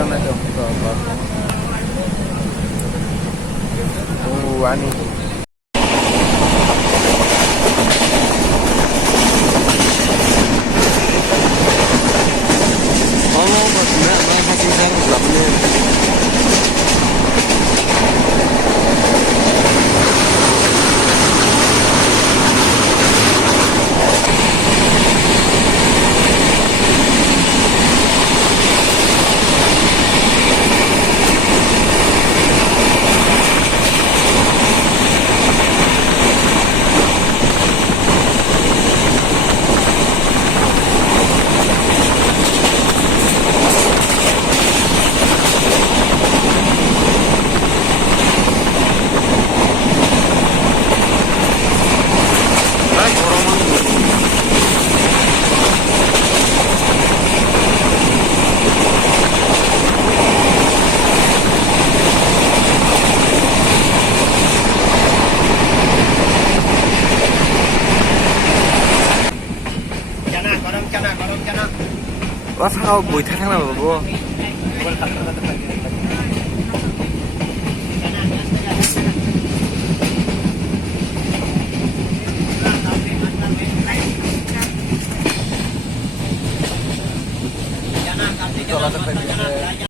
sana dong. Ani. Allah bak ne fasıl sen kullanıyor. Wah, sao bùi thang nào rồi bố? Jangan